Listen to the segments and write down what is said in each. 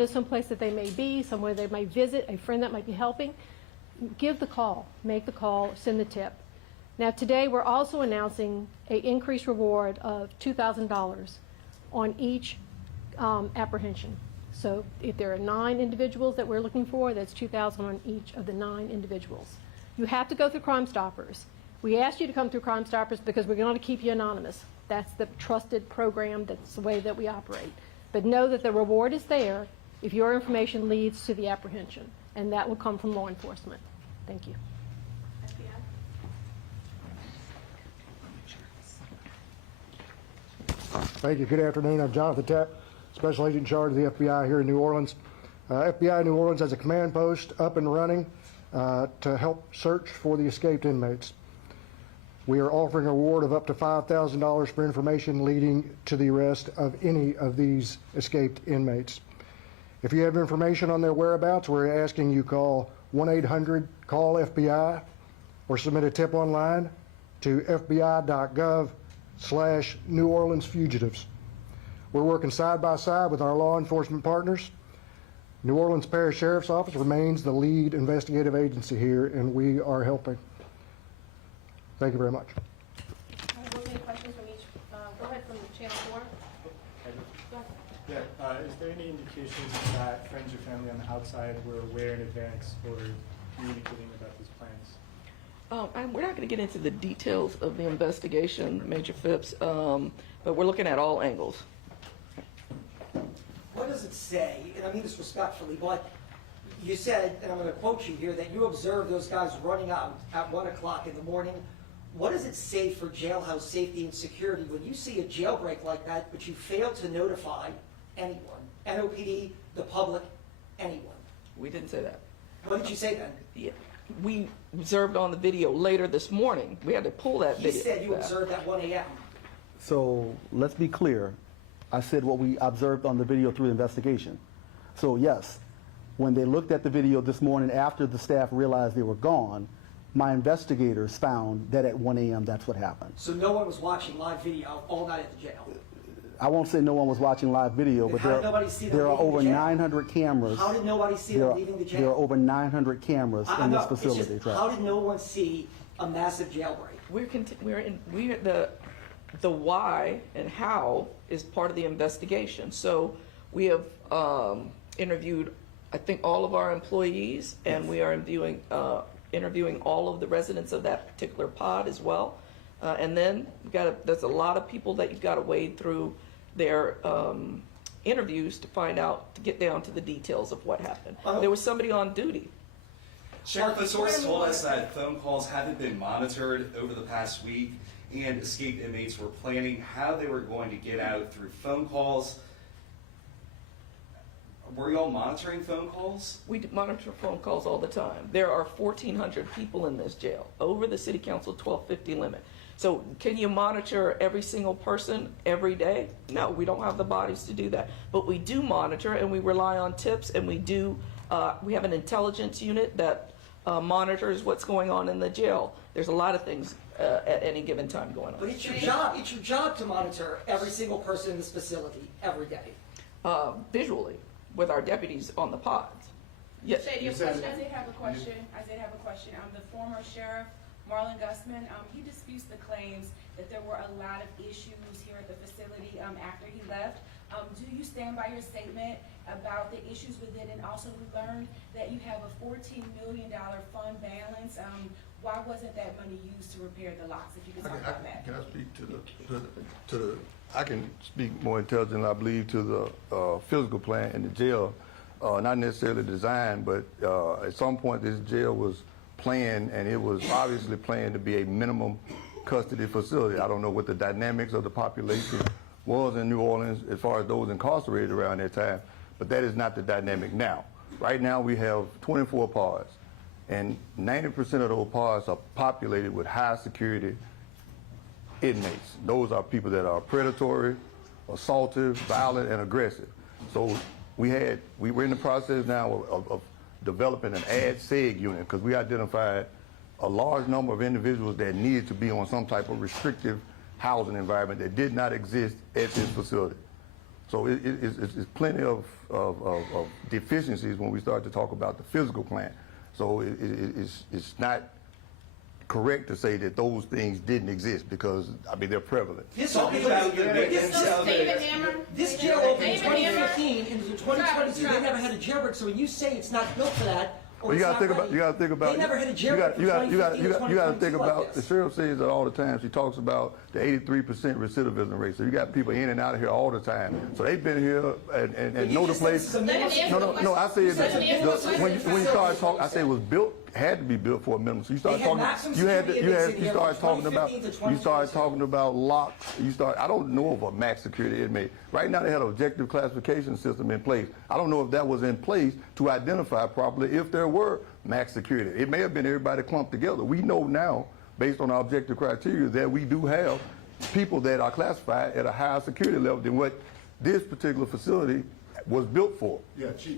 someplace that they may be, somewhere they might visit, a friend that might be helping, give the call, make the call, send the tip. Now today we're also announcing an increased reward of $2,000 on each apprehension. So if there are 9 individuals that we're looking for, that's $2,000 on each of the 9 individuals. You have to go through Crime Stoppers. We asked you to come through Crime Stoppers because we're going to keep you anonymous. That's the trusted program, that's the way that we operate. But know that the reward is there if your information leads to the apprehension, and that will come from law enforcement. Thank you. Thank you. Good afternoon. I'm Jonathan Tapp, Special Agent in charge of the FBI here in New Orleans. FBI New Orleans has a command post up and running to help search for the escaped inmates. We are offering a reward of up to $5,000 for information leading to the arrest of any of these escaped inmates. If you have information on their whereabouts, we're asking you call 1-800-CALL-FBI or submit a tip online to fbi.gov/New Orleans fugitives. We're working side by side with our law enforcement partners. New Orleans Parish Sheriff's Office remains the lead investigative agency here, and we are helping. Thank you very much. We'll take questions from each. Go ahead from Channel 4. Yeah, is there any indications that friends or family on the outside were aware in advance or communicating about these plans? We're not going to get into the details of the investigation, Major Phipps, but we're looking at all angles. What does it say, and I mean this respectfully, but you said, and I'm going to quote you here, that you observed those guys running out at 1 o'clock in the morning. What does it say for jailhouse safety and security when you see a jailbreak like that, but you fail to notify anyone, NOPD, the public, anyone? We didn't say that. What did you say then? Yeah. We observed on the video later this morning. We had to pull that You video. said you observed at 1 a.m. So let's be clear. I said what we observed on the video through the investigation. So yes, when they looked at the video this morning after the staff realized they were gone, my investigators found that at 1 a.m. that's what happened. So no one was watching live video all night at the jail? I won't say no one was watching live video, but how did nobody see them there are leaving the over jail? 900 cameras. How did nobody see them leaving the jail? There are over 900 cameras in this It's facility. just, how did no one see a massive jailbreak? The why and how is part of the investigation. So we have interviewed, I think, all of our employees, and we are interviewing all of the residents of that particular pod as well. And then there's a lot of people that you've got to wade through their interviews to find out, to get down to the details of what happened. There was somebody on duty. Sheriff, a source told us that phone calls haven't been monitored over the past week, and escaped inmates were planning how they were going to get out through phone calls. Were you all monitoring phone calls? We monitor phone calls all the time. There are 1,400 people in this jail, over the City Council 1250 limit. So can you monitor every single person every day? No, we don't have the bodies to do that. But we do monitor, and we rely on tips, and we have an intelligence unit that monitors what's going on in the jail. There's a lot of things at any given time going on. But it's your job to monitor every single person in this facility every day. Visually, with our deputies on the pods. Yes. Shady, I did have a question. The former sheriff, Marlon Gusman, he disputes the claims that there were a lot of issues here at the facility after he left. Do you stand by your statement about the issues with it? And also, we learned that you have a $14 million fund balance. Why wasn't that money used to repair the locks? If you could talk about that. Can I speak I can speak more intelligently, I believe, to the physical plant in the jail. Not necessarily design, but at some point this jail was planned, and it was obviously planned to be a minimum custody facility. I don't know what the dynamics of the population was in New Orleans as far as those incarcerated around that time, but that is not the dynamic now. Right now we have 24 pods, and 90% of those pods are populated with high security inmates. Those are people that are predatory, assaultive, violent, and aggressive. So we're in the process now of developing an ad-seg unit, because we identified a large number of individuals that needed to be on some type of restrictive housing environment that did not exist at this facility. So it's plenty of deficiencies when we start to talk about the physical plant. So it's not correct to say that those things didn't exist because, I mean, they're prevalent. This Talking about the maintenance of David the, Hammer? This jail opened in David Hammer? 2015, and in 2022, they never had a jailbreak, so when you say it's not built for that, or Well, it's not ready, you got to think about. They never had a jailbreak from 2015 to 2022 You got to think like about. The this. sheriff says that all the time. She talks about the 83% recidivism rate. So you got people in and out of here all the time. So they've been here and You know the just said place. this is a minimum- No. I said Let him answer the that when you started talking, I said it was built. Had to be built for a minimum. So you started They had talking. maximum You had security you inmates in you here started from talking about. 2015 to You started 2022. talking about locks. I don't know of a max security inmate. Right now they had an objective classification system in place. I don't know if that was in place to identify properly if there were max security. It may have been everybody clumped together. We know now, based on our objective criteria, that we do have people that are classified at a higher security level than what this particular facility was built for.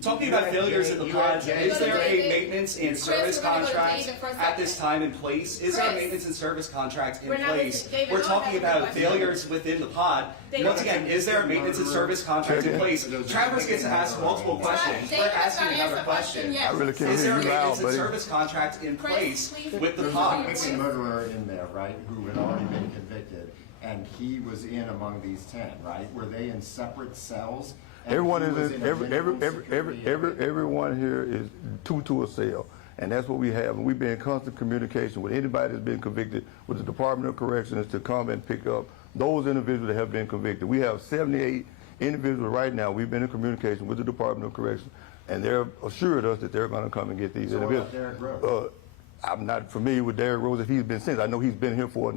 talking about failures in the pods, is there a maintenance and service we're gonna go to contract David for a at second. this time in place? Is there a Chris. maintenance and service contract in We're not place? listening. David, We're go talking ahead with about your question. failures within the pod. David, Once again, is there a maintenance and service contract in place? Travers gets to ask multiple questions. David, We're asking that's not another answer question, question. yes. I really can't Is there hear a you loud, maintenance and buddy. service contract in Chris, place please. with the There's pods? a murderer in there, right, who had already been convicted, and he was in among these 10, right? Were they in separate cells? And Everyone he was is in a minimum security area? everyone here is two to a cell, and that's what we have. And we've been in constant communication with anybody that's been convicted with the Department of Corrections to come and pick up those individuals that have been convicted. We have 78 individuals right now. We've been in communication with the Department of Corrections, and they're assured us that they're going to come and get these So what about individuals. Derrick Rose? I'm not familiar with Derrick Rose if he's been sentenced. I know he's been here for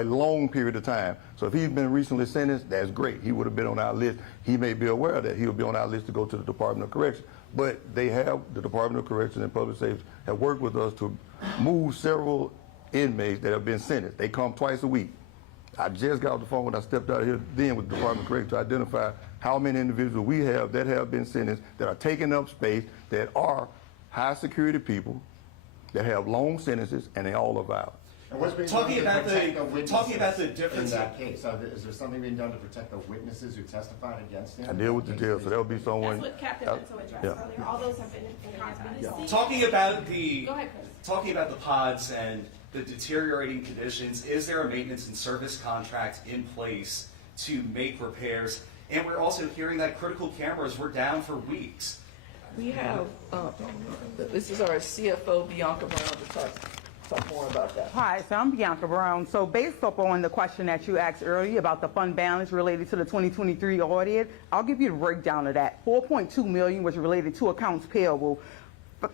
a long period of time. So if he's been recently sentenced, that's great. He would have been on our list. He may be aware of that. He'll be on our list to go to the Department of Corrections. But the Department of Corrections and Public Safety have worked with us to move several inmates that have been sentenced. They come twice a week. I just got off the phone when I stepped out here then with the Department of Corrections to identify how many individuals we have that have been sentenced, that are taking up space, that are high security people, that have long sentences, and they all are violent. And what's being Talking done to about protect the- witnesses talking about the difference- in that case? Is there something being done to protect the witnesses who testified against him? I deal with the jail, so there'll be someone. That's what Captain Benzo addressed Yeah. earlier. All those have been in contact. Talking about the Go ahead, Chris. talking about the pods and the deteriorating conditions, is there a maintenance and service contract in place to make repairs? And we're also hearing that critical cameras were down for weeks. We have, this is our CFO, Bianca Brown, to talk more about that. Hi, so I'm Bianca Brown. So based upon the question that you asked earlier about the fund balance related to the 2023 audit, I'll give you the breakdown of that. 4.2 million was related to accounts payable.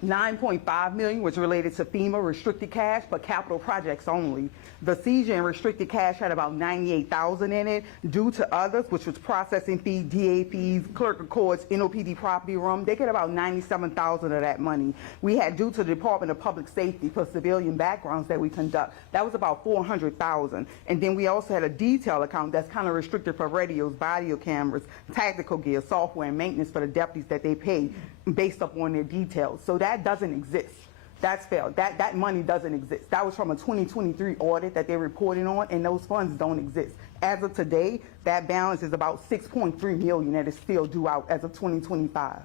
9.5 million was related to FEMA restricted cash, but capital projects only. The seizure and restricted cash had about 98,000 in it due to others, which was processing fee, DAPs, clerk of courts, NOPD property room. They get about 97,000 of that money. We had due to the Department of Public Safety for civilian backgrounds that we conduct. That was about 400,000. And then we also had a detail account that's kind of restricted for radios, video cameras, tactical gear, software, and maintenance for the deputies that they pay based upon their details. So that doesn't exist. That's failed. That money doesn't exist. That was from a 2023 audit that they're reporting on, and those funds don't exist. As of today, that balance is about 6.3 million that is still due out as of 2025.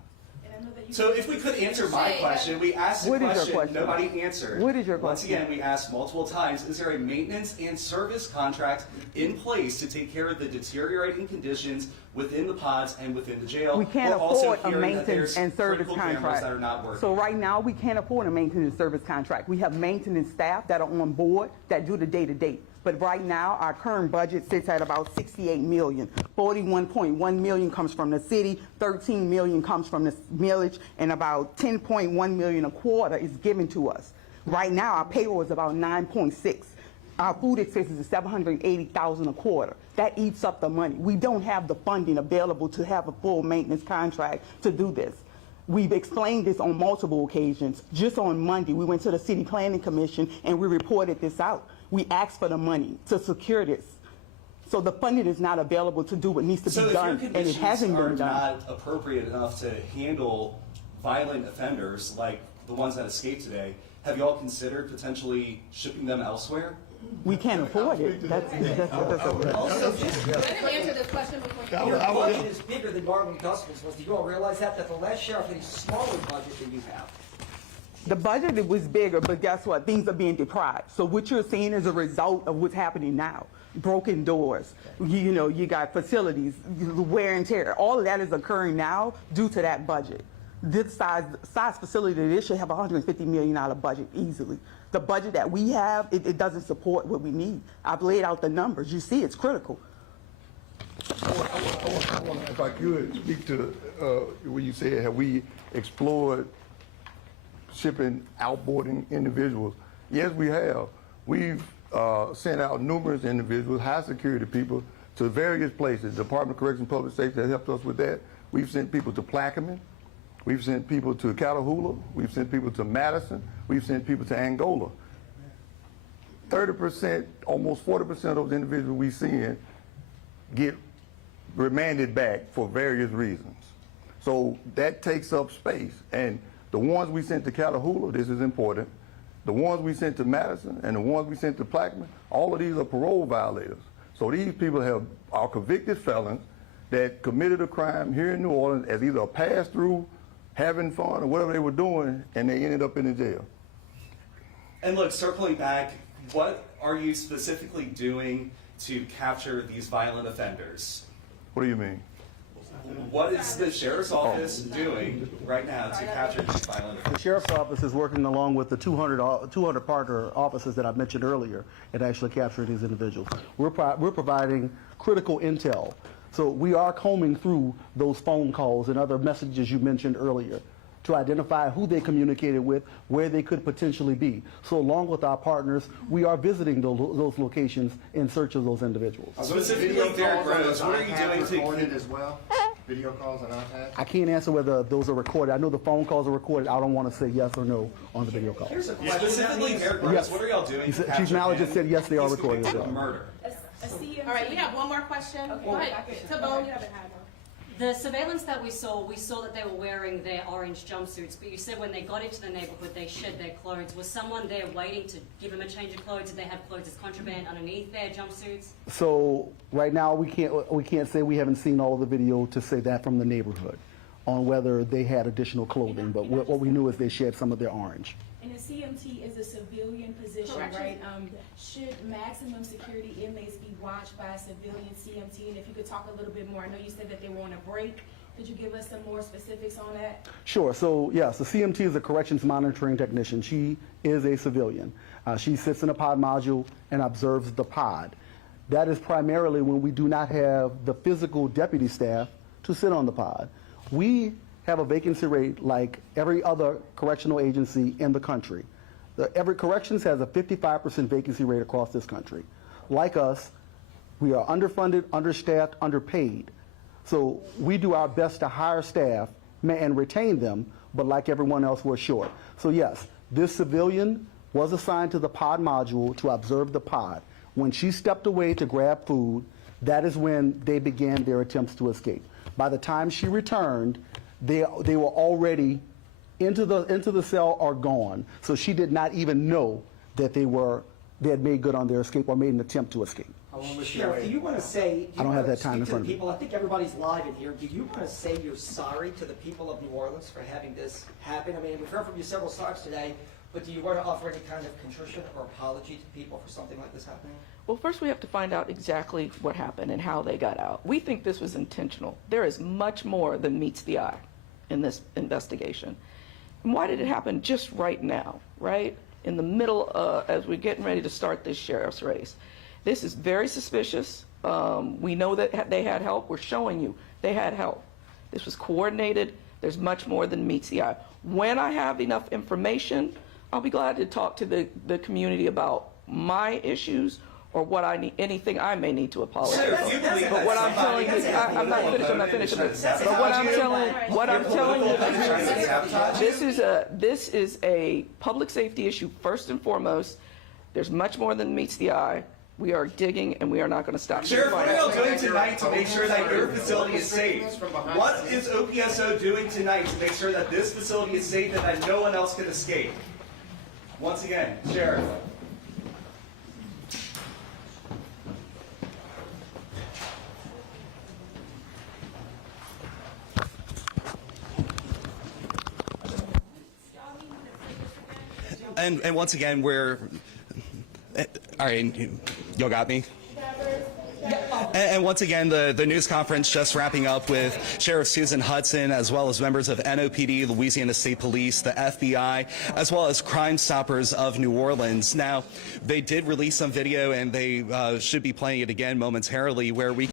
So if we could answer my question, we asked the What is your question, question? nobody answered. What is your Once question? again, we asked multiple times, is there a maintenance and service contract in place to take care of the deteriorating conditions within the pods and within the jail? We can't We're also afford a hearing that maintenance there's and service critical cameras contract. that are not working. So right now, we can't afford a maintenance and service contract. We have maintenance staff that are on board that do the day-to-day. But right now, our current budget sits at about 68 million. 41.1 million comes from the city, 13 million comes from the millage, and about 10.1 million a quarter is given to us. Right now, our payroll is about 9.6. Our food expenses is 780,000 a quarter. That eats up the money. We don't have the funding available to have a full maintenance contract to do this. We've explained this on multiple occasions. Just on Monday, we went to the City Planning Commission and we reported this out. We asked for the money to secure this. So the funding is not available to do what needs to So be if done, your and it conditions hasn't are been done. not appropriate enough to handle violent offenders like the ones that escaped today, have you all considered potentially shipping them elsewhere? We can't afford it. Also, just, Let him answer this question before you. your budget is bigger than Marlon Gusman's was. Do you all realize that? That the last sheriff had a smaller budget than you have? The budget was bigger, but guess what? Things are being deprived. So what you're seeing is a result of what's happening now. Broken doors, you got facilities, the wear and tear. All of that is occurring now due to that budget. This size facility, this should have a $150 million budget easily. The budget that we have, it doesn't support what we need. I've laid out the numbers. You see, it's critical. If I could speak to what you said, have we explored shipping outboarding individuals? Yes, we have. We've sent out numerous individuals, high security people, to various places. Department of Corrections and Public Safety has helped us with that. We've sent people to Plaquemine. We've sent people to Catahoula. We've sent people to Madison. We've sent people to Angola. 30%, almost 40% of those individuals we send get remanded back for various reasons. So that takes up space. And the ones we sent to Catahoula, this is important, the ones we sent to Madison and the ones we sent to Plaquemine, all of these are parole violators. So these people are convicted felons that committed a crime here in New Orleans as either a pass-through, having fun, or whatever they were doing, and they ended up in the jail. And look, circling back, what are you specifically doing to capture these violent offenders? What do you mean? What is the sheriff's office doing right now to capture these violent The offenders? sheriff's office is working along with the 200 partner offices that I mentioned earlier and actually capturing these individuals. We're providing critical intel. So we are combing through those phone calls and other messages you mentioned earlier to identify who they communicated with, where they could potentially be. So along with our partners, we are visiting those locations in search of those individuals. Specifically, Derek Rose, what are you doing to recorded as well? Video calls on iPad? I can't answer whether those are recorded. I know the phone calls are recorded. I don't want to say yes or no on the video call. Here's a question. specifically Derek Rose? Yes. What are y'all doing? to Chief capture Mallard him? just said yes, they are He's recorded as convicted well. of murder. All right, we have one more question. Go ahead. To Bo, you haven't had one. The surveillance that we saw that they were wearing their orange jumpsuits, but you said when they got into the neighborhood, they shed their clothes. Was someone there waiting to give them a change of clothes? Did they have clothes as contraband underneath their jumpsuits? So right now we can't say we haven't seen all of the video to say that from the neighborhood on whether they had additional clothing, but what we knew is they shed some of their orange. And the CMT is a civilian position, Correct. right? Should maximum security inmates be watched by a civilian CMT? And if you could talk a little bit more, I know you said that they were on a break. Could you give us some more specifics on that? Sure. So yes, the CMT is a corrections monitoring technician. She is a civilian. She sits in a pod module and observes the pod. That is primarily when we do not have the physical deputy staff to sit on the pod. We have a vacancy rate like every other correctional agency in the country. Every corrections has a 55% vacancy rate across this country. Like us, we are underfunded, understaffed, underpaid. So we do our best to hire staff and retain them, but like everyone else, we're short. So yes, this civilian was assigned to the pod module to observe the pod. When she stepped away to grab food, that is when they began their attempts to escape. By the time she returned, they were already into the cell or gone. So she did not even know that they had made good on their escape or made an attempt to escape. Sheriff, do you want to say? I don't have that time in front of me. People, I think everybody's live in here. Do you want to say you're sorry to the people of New Orleans for having this happen? I mean, we've heard from you several times today, but do you want to offer any kind of contrition or apology to people for something like this happening? Well, first we have to find out exactly what happened and how they got out. We think this was intentional. There is much more than meets the eye in this investigation. And why did it happen just right now, right? In the middle, as we're getting ready to start this sheriff's race. This is very suspicious. We know that they had help. We're showing you they had help. This was coordinated. There's much more than meets the eye. When I have enough information, I'll be glad to talk to the community about my issues or what I need, anything I may need to apologize for. But what I'm telling you, I'm not finished. But what I'm telling you, this is a public safety issue first and foremost. There's much more than meets the eye. We are digging, and we are not going to stop. Sheriff, what are y'all doing tonight to make sure that your facility is safe? What is OPSO doing tonight to make sure that this facility is safe and that no one else can escape? Once again, Sheriff. And once again, we're, all right, y'all got me? And once again, the news conference just wrapping up with Sheriff Susan Hudson, as well as members of NOPD, Louisiana State Police, the FBI, as well as Crime Stoppers of New Orleans. Now, they did release some video, and they should be playing it again momentarily, where we